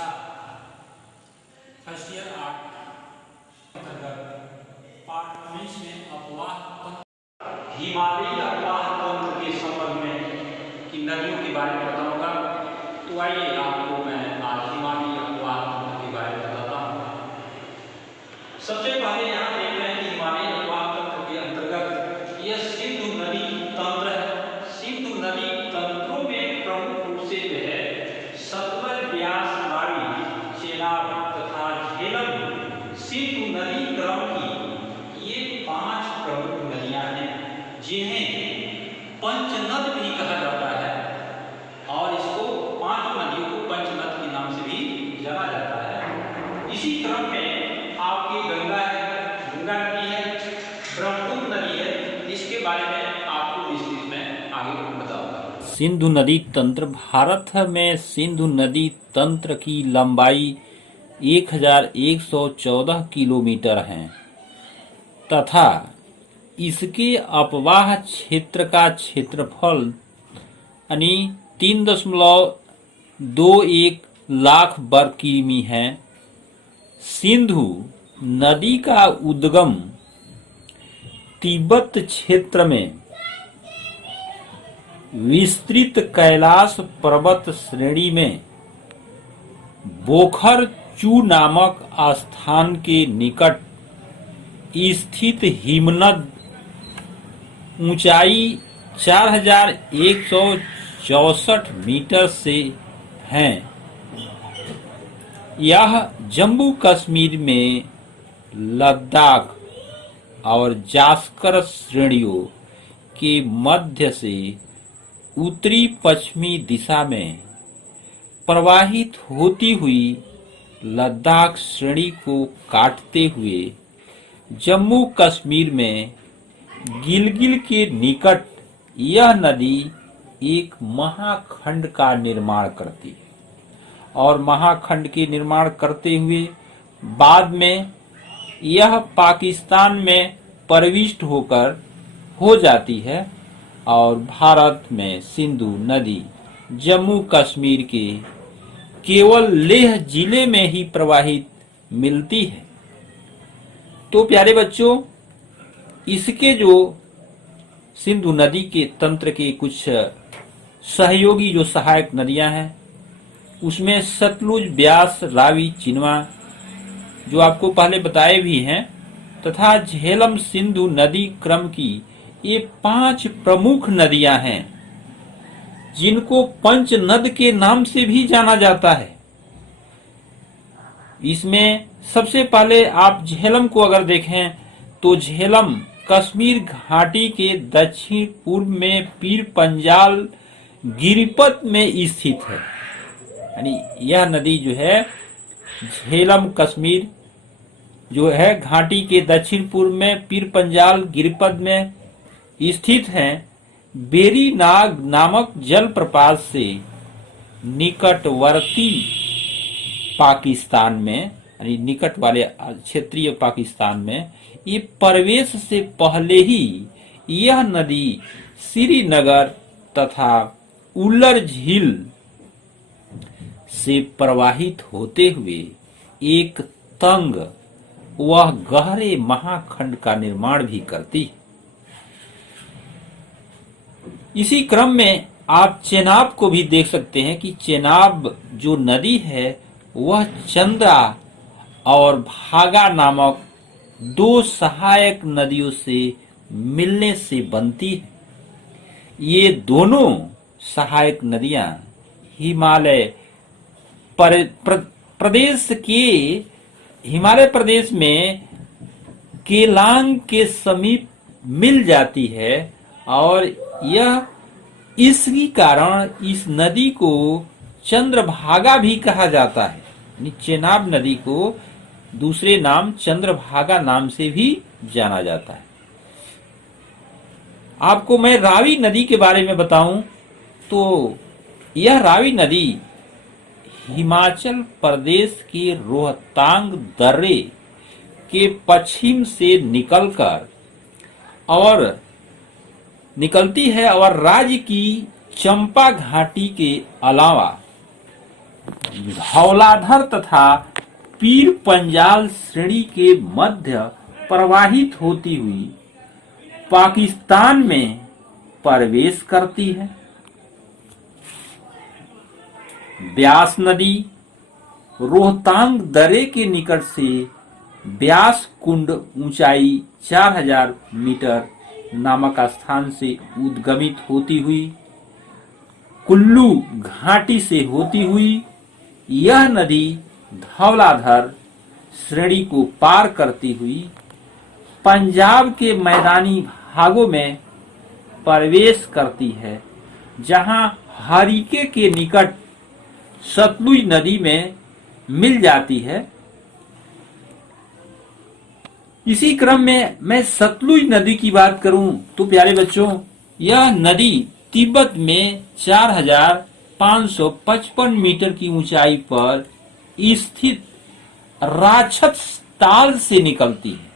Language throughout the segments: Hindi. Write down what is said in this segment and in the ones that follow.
कक्षा फर्स्ट ईयर आर्ट अंतर्गत पार्ट 19 में अपवाह तंत्र, हिमालयी अपवाह तंत्र के संबंध में कि नदियों के बारे में बताऊंगा। तो आइए आपको मैं आज हिमालयी अपवाह तंत्र के बारे में बताता हूँ। सबसे पहले यहाँ देख रहे हैं कि हिमालयी अपवाह तंत्र के अंतर्गत यह सिंधु नदी तंत्र है। सिंधु नदी तंत्रों में प्रमुख रूप से जो है सतलज, ब्यास, रावी, चेनाब तथा झेलम सिंधु नदी क्रम की ये 5 प्रमुख नदियां हैं, जिन्हें पंचनद भी कहा जाता है और इसको 5 नदियों को पंचनद के नाम से भी जाना जाता है। इसी क्रम में आपकी गंगा है, गंगा नदी है, ब्रह्मपुत्र नदी है। इसके बारे में आपको विस्तृत में आगे बताऊंगा। सिंधु नदी तंत्र भारत में सिंधु नदी तंत्र की लंबाई 1114 किलोमीटर है तथा इसके अपवाह क्षेत्र का क्षेत्रफल यानी 3.21 लाख वर्ग किमी है। सिंधु नदी का उद्गम तिब्बत क्षेत्र में विस्तृत कैलाश पर्वत श्रेणी में बोखर-चू नामक स्थान के निकट स्थित हिमनद ऊंचाई 4164 मीटर से है। यह जम्मू कश्मीर में लद्दाख और जास्कर श्रेणियों के मध्य से उत्तरी पश्चिमी दिशा में प्रवाहित होती हुई लद्दाख श्रेणी को काटते हुए जम्मू कश्मीर में गिलगित के निकट यह नदी एक महाखंड का निर्माण करती है और महाखंड के निर्माण करते हुए बाद में यह पाकिस्तान में प्रविष्ट होकर हो जाती है और भारत में सिंधु नदी जम्मू कश्मीर के केवल लेह जिले में ही प्रवाहित मिलती है। तो प्यारे बच्चों, इसके जो सिंधु नदी के तंत्र के कुछ सहयोगी जो सहायक नदियां हैं उसमें सतलुज, ब्यास, रावी, चिनवा जो आपको पहले बताए भी हैं तथा झेलम सिंधु नदी क्रम की ये 5 प्रमुख नदियां हैं जिनको पंचनद के नाम से भी जाना जाता है। इसमें सबसे पहले आप झेलम को अगर देखें तो झेलम कश्मीर घाटी के दक्षिण पूर्व में पीर पंजाल गिरिपथ में स्थित है। यानी यह नदी जो है झेलम कश्मीर जो है घाटी के दक्षिण पूर्व में पीर पंजाल गिरिपथ में स्थित है। बेरी नाग नामक जलप्रपात से निकटवर्ती पाकिस्तान में यानी निकट वाले क्षेत्रीय पाकिस्तान में ये प्रवेश से पहले ही यह नदी श्रीनगर तथा उल्लर झील से प्रवाहित होते हुए एक तंग वह गहरे महाखंड का निर्माण भी करती है। इसी क्रम में आप चेनाब को भी देख सकते हैं कि चेनाब जो नदी है वह चंद्रा और भागा नामक 2 सहायक नदियों से मिलने से बनती है। ये दोनों सहायक नदियां हिमालय प्रदेश में केलांग के समीप मिल जाती है और यह इसी कारण इस नदी को चंद्रभागा भी कहा जाता है। चेनाब नदी को दूसरे नाम चंद्रभागा नाम से भी जाना जाता है। आपको मैं रावी नदी के बारे में बताऊं तो यह रावी नदी हिमाचल प्रदेश के रोहतांग दर्रे के पश्चिम से निकलती है और राज्य की चंपा घाटी के अलावा धौलाधर तथा पीर पंजाल श्रेणी के मध्य प्रवाहित होती हुई पाकिस्तान में प्रवेश करती है। ब्यास नदी रोहतांग दर्रे के निकट से ब्यास कुंड ऊंचाई 4000 मीटर नामक स्थान से उद्गमित होती हुई कुल्लू घाटी से होती हुई यह नदी धौलाधर श्रेणी को पार करती हुई पंजाब के मैदानी भागों में प्रवेश करती है, जहां हरीके के निकट सतलुज नदी में मिल जाती है। इसी क्रम में मैं सतलुज नदी की बात करूं तो प्यारे बच्चों, यह नदी तिब्बत में 4555 मीटर की ऊंचाई पर स्थित राक्षस ताल से निकलती है।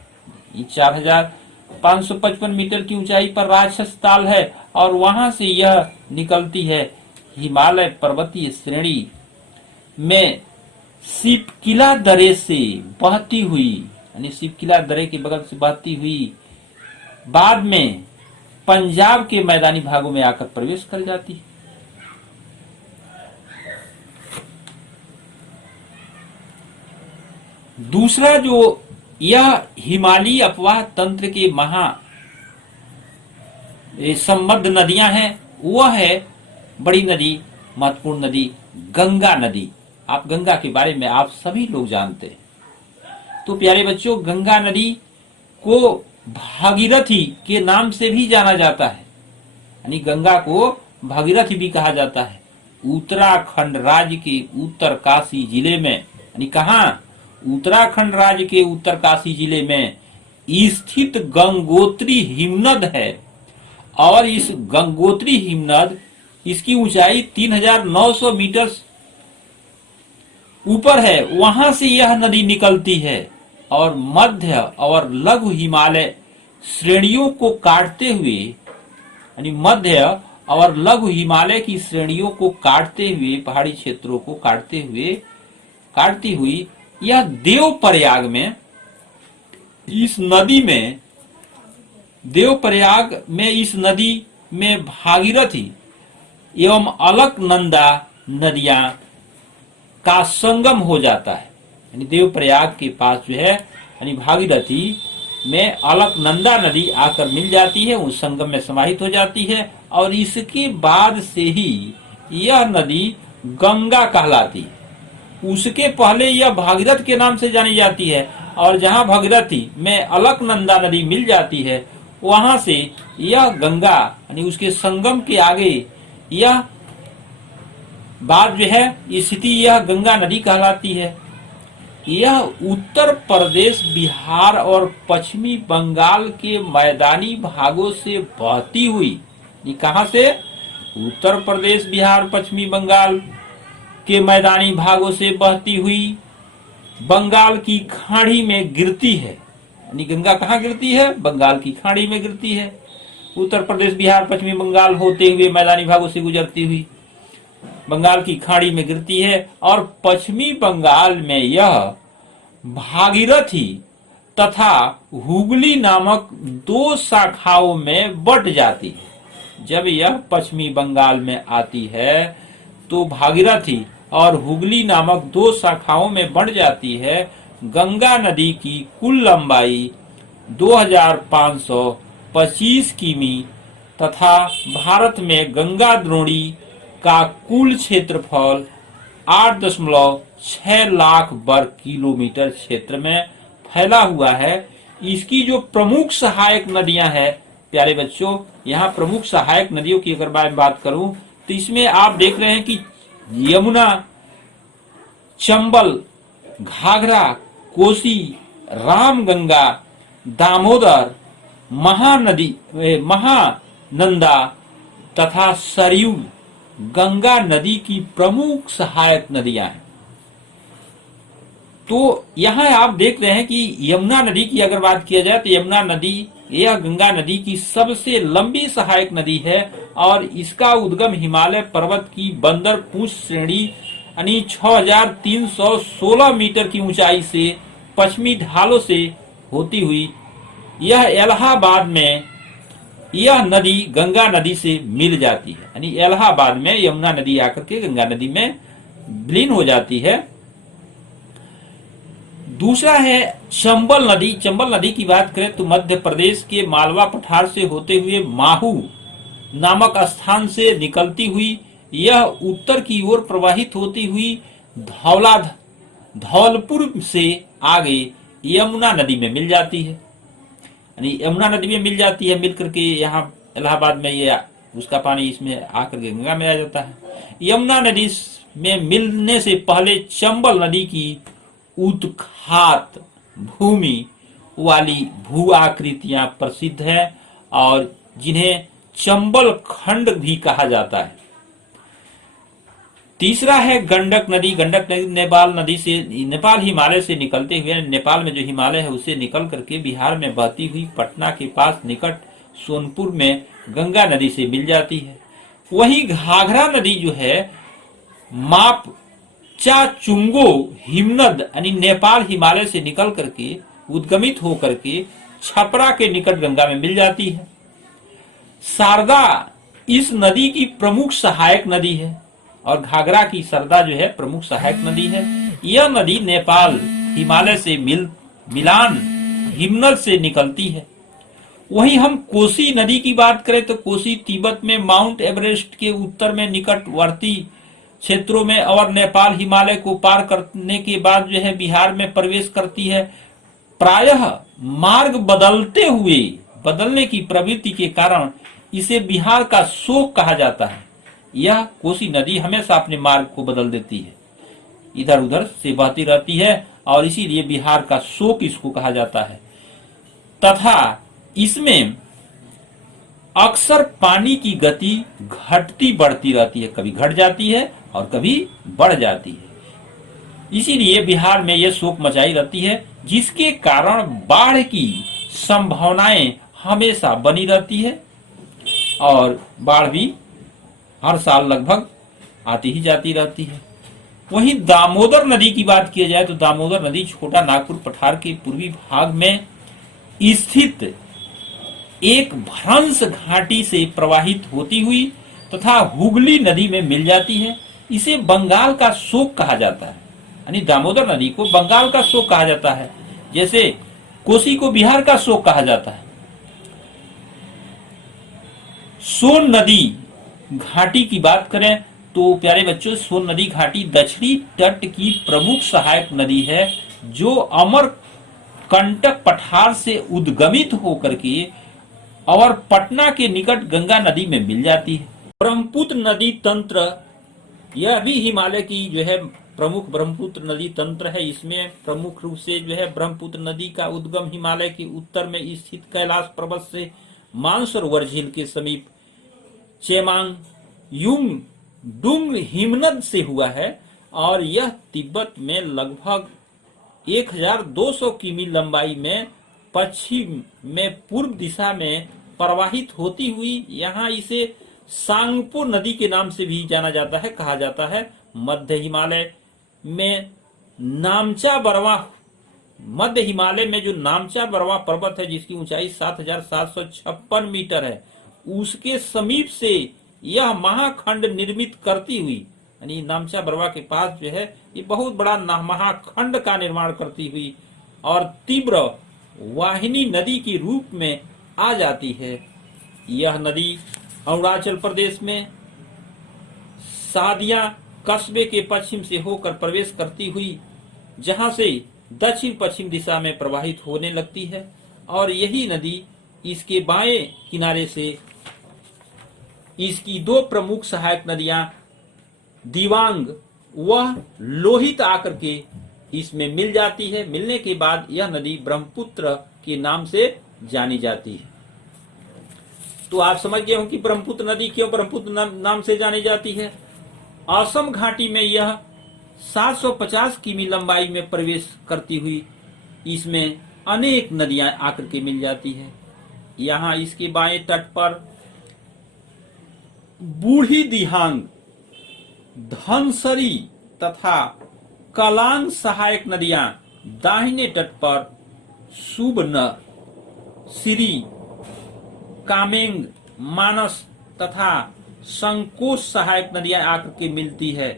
4555 मीटर की ऊंचाई पर राक्षस ताल है और वहां से यह निकलती है हिमालय पर्वतीय श्रेणी में सिपकिला दर्रे से बहती हुई, यानी सिपकिला दर्रे के बगल से बहती हुई बाद में पंजाब के मैदानी भागों में आकर प्रवेश कर जाती है। दूसरा जो यह हिमालयी अपवाह तंत्र के संबद्ध नदियां हैं, वह है बड़ी नदी, महत्वपूर्ण नदी गंगा नदी। आप गंगा के बारे में आप सभी लोग जानते हैं। तो प्यारे बच्चों, गंगा नदी को भागीरथी के नाम से भी जाना जाता है, यानी गंगा को भागीरथी भी कहा जाता है। उत्तराखंड राज्य के उत्तरकाशी जिले में, यानी कहां, उत्तराखंड राज्य के उत्तरकाशी जिले में स्थित गंगोत्री हिमनद है और इस गंगोत्री हिमनद, इसकी ऊंचाई 3900 मीटर ऊपर है, वहां से यह नदी निकलती है और मध्य और लघु हिमालय श्रेणियों को काटते हुए, यानी मध्य और लघु हिमालय की श्रेणियों को काटते हुए, पहाड़ी क्षेत्रों को काटती हुई यह देवप्रयाग में, इस नदी में, देवप्रयाग में इस नदी में भागीरथी एवं अलकनंदा नदियां का संगम हो जाता है। यानी देवप्रयाग के पास जो है, यानी भागीरथी में अलकनंदा नदी आकर मिल जाती है, उस संगम में समाहित हो जाती है और इसके बाद से ही यह नदी गंगा कहलाती है। उसके पहले यह भागीरथ के नाम से जानी जाती है और जहां भागीरथी में अलकनंदा नदी मिल जाती है, वहां से यह गंगा, यानी उसके संगम के आगे यह बात जो है स्थिति, यह गंगा नदी कहलाती है। यह उत्तर प्रदेश, बिहार और पश्चिमी बंगाल के मैदानी भागों से बहती हुई, ये कहां से, उत्तर प्रदेश, बिहार, पश्चिमी बंगाल के मैदानी भागों से बहती हुई बंगाल की खाड़ी में गिरती है। यानी गंगा कहाँ गिरती है, बंगाल की खाड़ी में गिरती है। उत्तर प्रदेश, बिहार, पश्चिमी बंगाल होते हुए मैदानी भागों से गुजरती हुई बंगाल की खाड़ी में गिरती है और पश्चिमी बंगाल में यह भागीरथी तथा हुगली नामक दो शाखाओं में बट जाती है। जब यह पश्चिमी बंगाल में आती है तो भागीरथी और हुगली नामक दो शाखाओं में बढ़ जाती है। गंगा नदी की कुल लंबाई 2525 किमी तथा भारत में गंगा द्रोणी का कुल क्षेत्रफल 8.6 लाख वर्ग किलोमीटर क्षेत्र में फैला हुआ है। इसकी जो प्रमुख सहायक नदियां हैं प्यारे बच्चों, यहाँ प्रमुख सहायक नदियों की अगर मैं बात करूं तो इसमें आप देख रहे हैं कि यमुना, चंबल, घाघरा, कोसी, रामगंगा, दामोदर, महानंदा तथा सरयू गंगा नदी की प्रमुख सहायक नदियां हैं। तो यहाँ आप देख रहे हैं कि यमुना नदी की अगर बात किया जाए तो यमुना नदी यह गंगा नदी की सबसे लंबी सहायक नदी है और इसका उद्गम हिमालय पर्वत की बंदर पूंछ श्रेणी यानी 6316 मीटर की ऊंचाई से पश्चिमी ढालों से होती हुई यह इलाहाबाद में यह नदी गंगा नदी से मिल जाती है। यानी इलाहाबाद में यमुना नदी आकर के गंगा नदी में विलीन हो जाती है। दूसरा है चंबल नदी। चंबल नदी की बात करें तो मध्य प्रदेश के मालवा पठार से होते हुए माहू नामक स्थान से निकलती हुई यह उत्तर की ओर प्रवाहित होती हुई धौलपुर से आगे यमुना नदी में मिल जाती है। यानी यमुना नदी में मिल जाती है, मिल करके यहाँ इलाहाबाद में ये उसका पानी इसमें आकर के गंगा में आ जाता है। यमुना नदी में मिलने से पहले चंबल नदी की उत्खात भूमि वाली भू आकृतियां प्रसिद्ध है और जिन्हें चंबल खंड भी कहा जाता है। तीसरा है गंडक नदी। गंडक नदी नेपाल हिमालय से निकलते हुए, नेपाल में जो हिमालय है उसे निकल करके बिहार में बहती हुई पटना के पास निकट सोनपुर में गंगा नदी से मिल जाती है। वही घाघरा नदी जो है मापचाचुंगो हिमनद यानी नेपाल हिमालय से निकल करके उद्गमित होकर के छपरा के निकट गंगा में मिल जाती है। शारदा इस नदी की प्रमुख सहायक नदी है और घाघरा की सरदा जो है प्रमुख सहायक नदी है। यह नदी नेपाल हिमालय से मिलान हिमनद से निकलती है। वहीं हम कोसी नदी की बात करें तो कोसी तिब्बत में माउंट एवरेस्ट के उत्तर में निकटवर्ती क्षेत्रों में और नेपाल हिमालय को पार करने के बाद जो है बिहार में प्रवेश करती है। प्रायः मार्ग बदलने की प्रवृत्ति के कारण इसे बिहार का शोक कहा जाता है। यह कोसी नदी हमेशा अपने मार्ग को बदल देती है, इधर उधर से बहती रहती है और इसीलिए बिहार का शोक इसको कहा जाता है। तथा इसमें अक्सर पानी की गति घटती बढ़ती रहती है, कभी घट जाती है और कभी बढ़ जाती है। इसीलिए बिहार में यह शोक मचाई रहती है, जिसके कारण बाढ़ की संभावनाएं हमेशा बनी रहती है और बाढ़ भी हर साल लगभग आती ही जाती रहती है। वहीं दामोदर नदी की बात की जाए तो दामोदर नदी छोटा नागपुर पठार के पूर्वी भाग में स्थित एक भ्रंश घाटी से प्रवाहित होती हुई तथा हुगली नदी में मिल जाती है। इसे बंगाल का शोक कहा जाता है। यानी दामोदर नदी को बंगाल का शोक कहा जाता है, जैसे कोसी को बिहार का शोक कहा जाता है। सोन नदी घाटी की बात करें तो प्यारे बच्चों, सोन नदी घाटी दक्षिणी तट की प्रमुख सहायक नदी है, जो अमरकंटक पठार से उद्गमित होकर के और पटना के निकट गंगा नदी में मिल जाती है। ब्रह्मपुत्र नदी तंत्र, यह भी हिमालय की जो है प्रमुख ब्रह्मपुत्र नदी तंत्र है। इसमें प्रमुख रूप से जो है ब्रह्मपुत्र नदी का उद्गम हिमालय के उत्तर में स्थित कैलाश पर्वत से मानसरोवर झील के समीप चेमांग युंग डुंग हिमनद से हुआ है और यह तिब्बत में लगभग 1200 किमी लंबाई में पश्चिम में पूर्व दिशा में प्रवाहित होती हुई यहाँ इसे सांगपो नदी के नाम से भी जाना जाता है, कहा जाता है। मध्य हिमालय में जो नामचा बरवा पर्वत है, जिसकी ऊंचाई 7756 मीटर है, उसके समीप से यह महाखंड निर्मित करती हुई, यानी नामचा बरवा के पास जो है ये बहुत बड़ा महाखंड का निर्माण करती हुई और तीव्र वाहिनी नदी के रूप में आ जाती है। यह नदी अरुणाचल प्रदेश में सादिया कस्बे के पश्चिम से होकर प्रवेश करती हुई जहां से दक्षिण पश्चिम दिशा में प्रवाहित होने लगती है और यही नदी इसके बाएं किनारे से इसकी दो प्रमुख सहायक नदियां दिवांग व लोहित आकर के इसमें मिल जाती है। मिलने के बाद यह नदी ब्रह्मपुत्र के नाम से जानी जाती है। तो आप समझ गए हो कि ब्रह्मपुत्र नदी क्यों ब्रह्मपुत्र नाम से जानी जाती है। असम घाटी में यह 750 किमी लंबाई में प्रवेश करती हुई इसमें अनेक नदियां आकर के मिल जाती है। यहाँ इसके बाएं तट पर बूढ़ी दिहांग, धनसरी तथा कलांग सहायक नदियां दाहिने तट पर सुबनर, सिरी, कामेंग, मानस तथा संकोच सहायक नदियां आकर के मिलती है।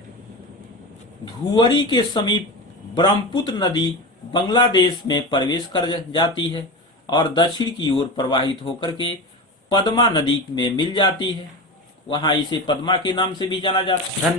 धुवरी के समीप ब्रह्मपुत्र नदी बांग्लादेश में प्रवेश कर जाती है और दक्षिण की ओर प्रवाहित होकर के पद्मा नदी में मिल जाती है। वहां इसे पद्मा के नाम से भी जाना जाता है। धन्यवाद।